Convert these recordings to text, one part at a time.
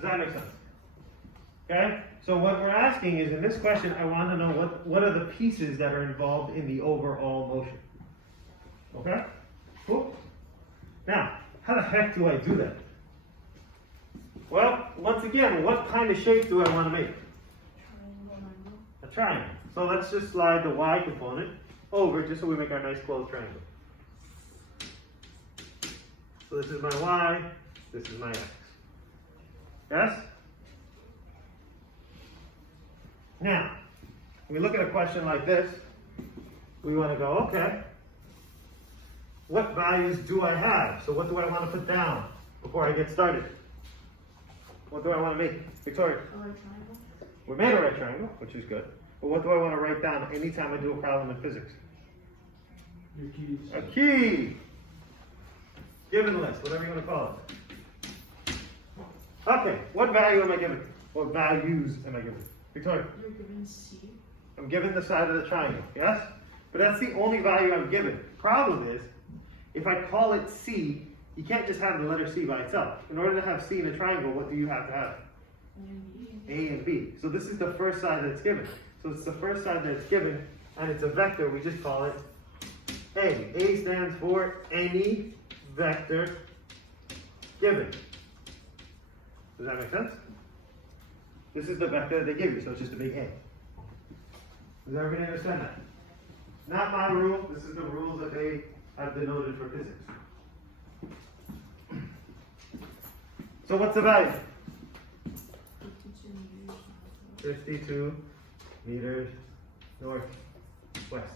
Does that make sense? Okay? So what we're asking is, in this question, I want to know what are the pieces that are involved in the overall motion. Okay? Cool? Now, how the heck do I do that? Well, once again, what kind of shape do I want to make? A triangle. So let's just slide the y component over just so we make our nice closed triangle. So this is my y, this is my x. Yes? Now, when we look at a question like this, we want to go, okay, what values do I have? So what do I want to put down before I get started? What do I want to make? Victoria? A right triangle. We made a right triangle, which is good. But what do I want to write down anytime I do a problem in physics? Your keys. A key! Given list, whatever you want to call it. Okay, what value am I given? What values am I given? Victoria? You're given C. I'm given the side of the triangle, yes? But that's the only value I'm given. Problem is, if I call it C, you can't just have the letter C by itself. In order to have C in a triangle, what do you have to have? A and B. So this is the first side that's given. So it's the first side that's given, and it's a vector. We just call it A. A stands for any vector given. Does that make sense? This is the vector they give you, so it's just a big A. Does everybody understand that? Not my rule. This is the rules that they have denoted for physics. So what's the value? 52 meters northwest.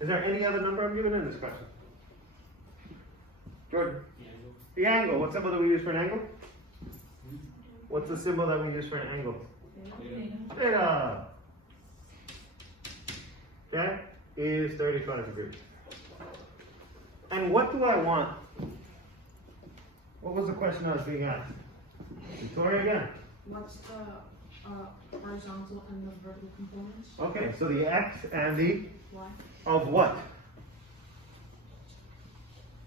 Is there any other number I'm given in this question? Jordan? The angle. What symbol do we use for an angle? What's the symbol that we use for an angle? Theta. Okay? Is 35 degrees. And what do I want? What was the question I was being asked? Victoria again. What's the horizontal and the vertical components? Okay, so the x and the Y. of what?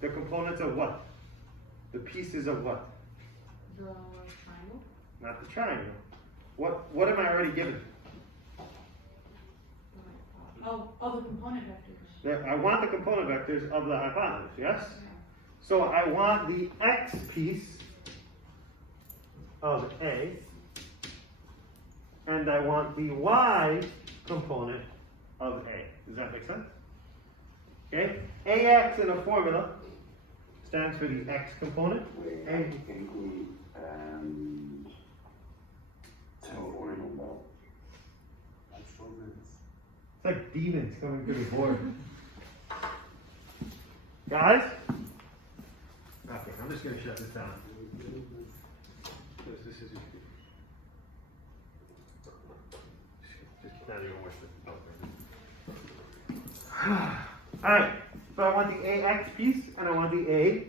The components of what? The pieces of what? The triangle. Not the triangle. What am I already given? Oh, the component vectors. I want the component vectors of the hypotenuse, yes? So I want the x piece of A, and I want the y component of A. Does that make sense? Okay? AX in a formula stands for the x component. I think we It's like demons coming through the board. Guys? Okay, I'm just going to shut this down. This is just not even worth it. Alright, so I want the AX piece and I want the AY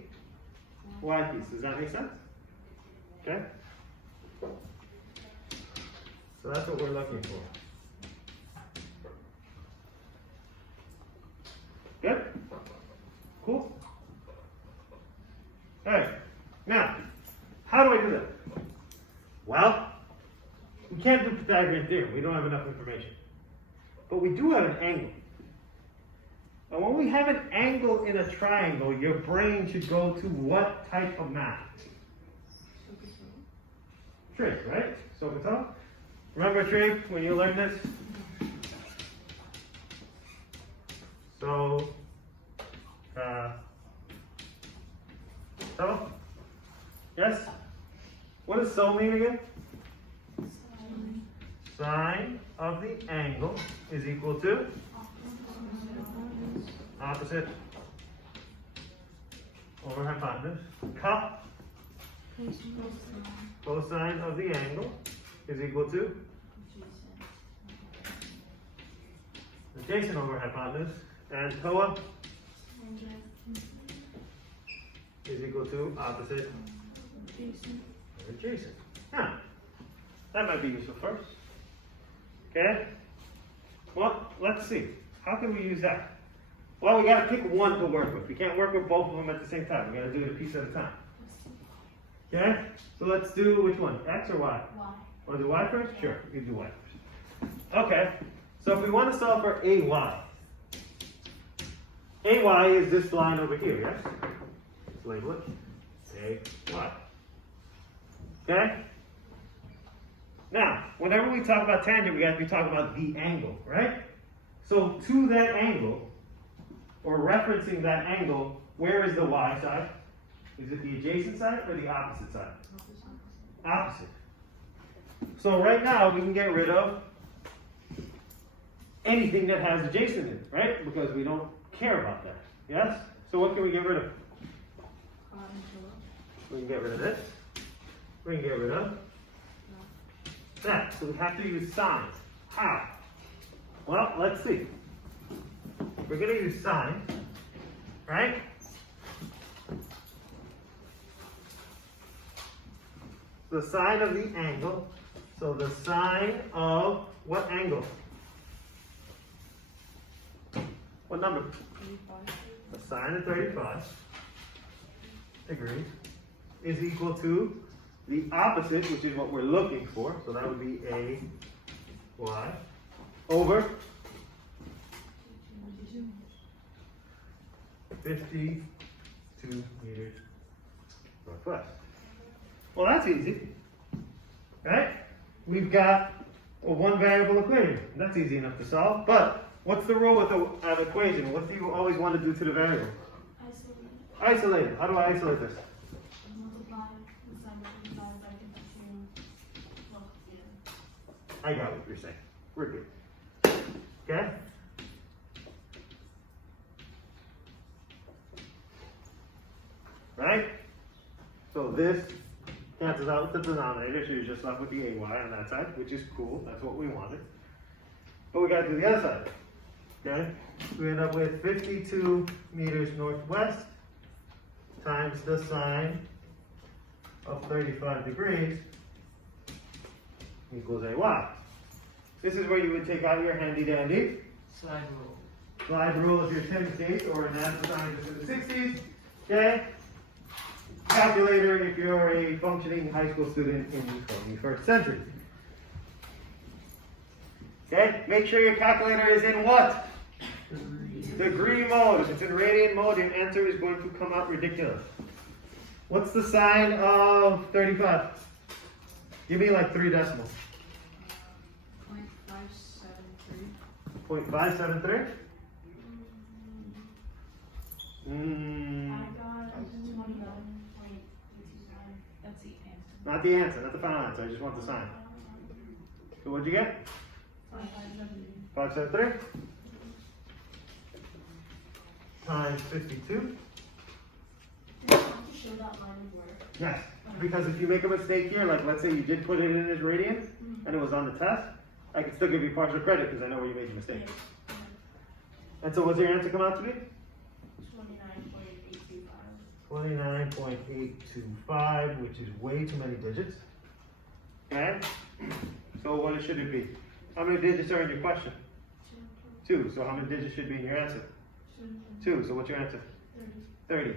piece. Does that make sense? Okay? So that's what we're looking for. Good? Cool? Alright, now, how do I do that? Well, we can't do Pythagorean theorem. We don't have enough information. But we do have an angle. And when we have an angle in a triangle, your brain should go to what type of math? Trig, right? So, remember trig when you learned this? So, yes? What does so mean again? Sine of the angle is equal to opposite over hypotenuse. Cosine of the angle is equal to adjacent over hypotenuse. And TOA is equal to opposite adjacent. Now, that might be useful first. Okay? Well, let's see. How can we use that? Well, we got to pick one to work with. We can't work with both of them at the same time. We got to do it a piece at a time. Okay? So let's do which one? X or Y? Y. Want to do Y first? Sure, we can do Y first. Okay, so if we want to solve for AY, AY is this line over here, yes? Let's label it AY. Okay? Now, whenever we talk about tangent, we have to be talking about the angle, right? So to that angle, or referencing that angle, where is the Y side? Is it the adjacent side or the opposite side? Opposite. So right now we can get rid of anything that has adjacent in it, right? Because we don't care about that. Yes? So what can we get rid of? We can get rid of this. We can get rid of that. So we have to use signs. How? Well, let's see. We're going to use signs, right? The sine of the angle. So the sine of what angle? What number? 35. The sine of 35 degrees is equal to the opposite, which is what we're looking for. So that would be AY over 52 meters northwest. Well, that's easy, right? We've got a one variable equation. That's easy enough to solve. But what's the rule with an equation? What do you always want to do to the variable? Isolate. Isolate it. How do I isolate this? Multiply the sum of 35 by 52. Well, yeah. I got what you're saying. We're good. Okay? Right? So this cancels out with the denominator, so you're just left with the AY on that side, which is cool. That's what we wanted. But we got to do the other side. Okay? We end up with 52 meters northwest times the sine of 35 degrees equals AY. This is where you would take out your handy dandy Slide rule. slide rule of your 10th state or natural scientists in the 60s. Okay? Calculator if you're a functioning high school student in the 21st century. Okay? Make sure your calculator is in what? Degree mode. If it's in radian mode, your answer is going to come out ridiculous. What's the sine of 35? Give me like 3 decimals. 0.573. 0.573? I got 29.825. That's the answer. Not the answer, not the final answer. I just want the sign. So what'd you get? 573. 573 times 52. Do you have to show that line of work? Yes, because if you make a mistake here, like let's say you did put it in as radians and it was on the test, I could still give you partial credit because I know where you made the mistake. And so what's your answer come out to be? 29.825. 29.825, which is way too many digits. Okay? So what should it be? How many digits are in your question? 2. So how many digits should be in your answer? 2. So what's your answer? 30.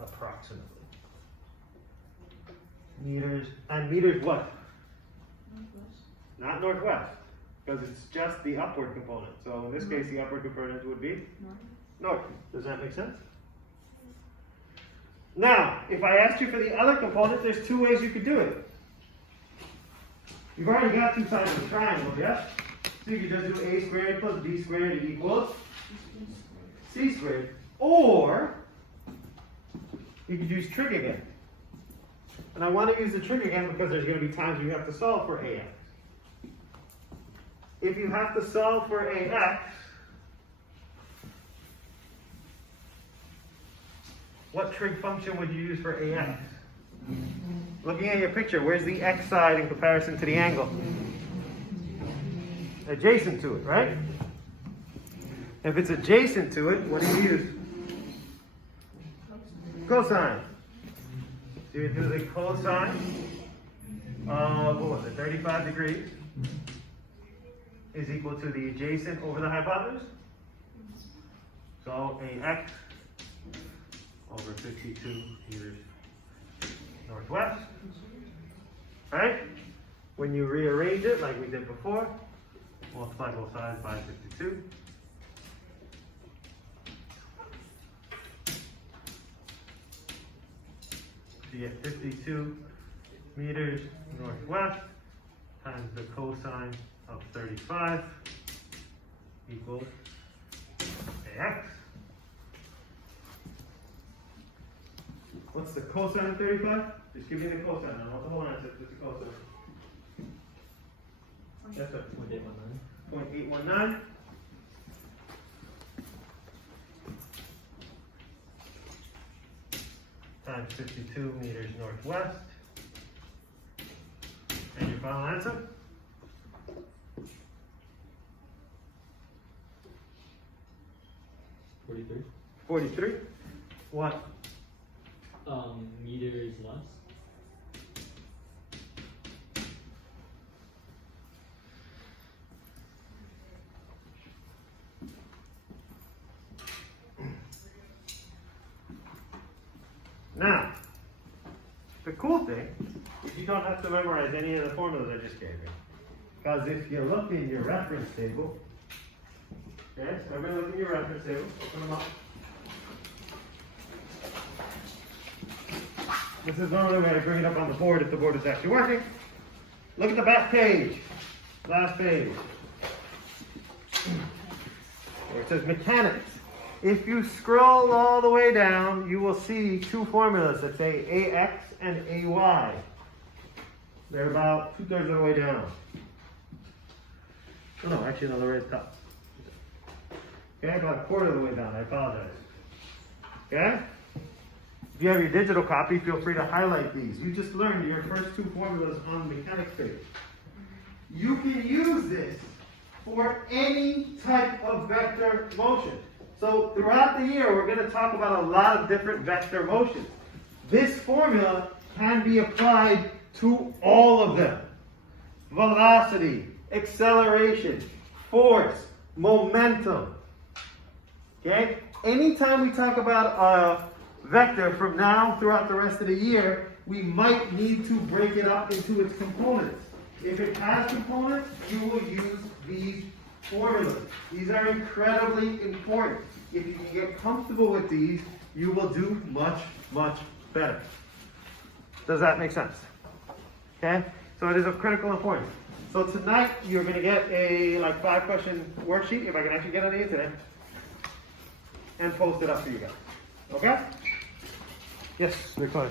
Approximately. Meters. And meters what? Northwest. Not northwest. Because it's just the upward component. So in this case, the upward component would be North. north. Does that make sense? Now, if I asked you for the other component, there's 2 ways you could do it. You've already got 2 sides of the triangle, yes? So you could just do a squared plus b squared equals c squared. Or, you could use trig again. And I want to use the trig again because there's going to be times you have to solve for ax. If you have to solve for ax, what trig function would you use for ax? Looking at your picture, where's the x side in comparison to the angle? Adjacent to it, right? If it's adjacent to it, what do you use? Cosine. So you do the cosine of, what was it, 35 degrees is equal to the adjacent over the hypotenuse. So ax over 52 meters Alright? When you rearrange it like we did before, multiply both sides by 52. You get 52 meters northwest times the cosine of 35 equals AX. What's the cosine of 35? Just give me the cosine. I don't want the whole answer, just the cosine. That's it. 0.819. Times 52 meters northwest. And your final answer? $43. 43. What? Meters less. Now, the cool thing is you don't have to memorize any of the formulas I just gave you. Because if you look in your reference table, okay, so everybody look in your reference table, open them up. This is normally where I bring it up on the board if the board is actually working. Look at the back page, last page, where it says mechanics. If you scroll all the way down, you will see two formulas that say AX and AY. They're about 2/3 of the way down. Oh, no, actually, no, they're right at the top. Okay, about 1/4 of the way down, I apologize. Okay? If you have your digital copy, feel free to highlight these. You just learned your first two formulas on the mechanics page. You can use this for any type of vector motion. So throughout the year, we're going to talk about a lot of different vector motions. This formula can be applied to all of them. Velocity, acceleration, force, momentum. Okay? Anytime we talk about a vector from now throughout the rest of the year, we might need to break it up into its components. If it has components, you will use these formulas. These are incredibly important. If you can get comfortable with these, you will do much, much better. Does that make sense? Okay? So it is of critical importance. So tonight, you're going to get a 5-question worksheet, if I can actually get it in today, and post it up for you guys. Okay? Yes, Victoria.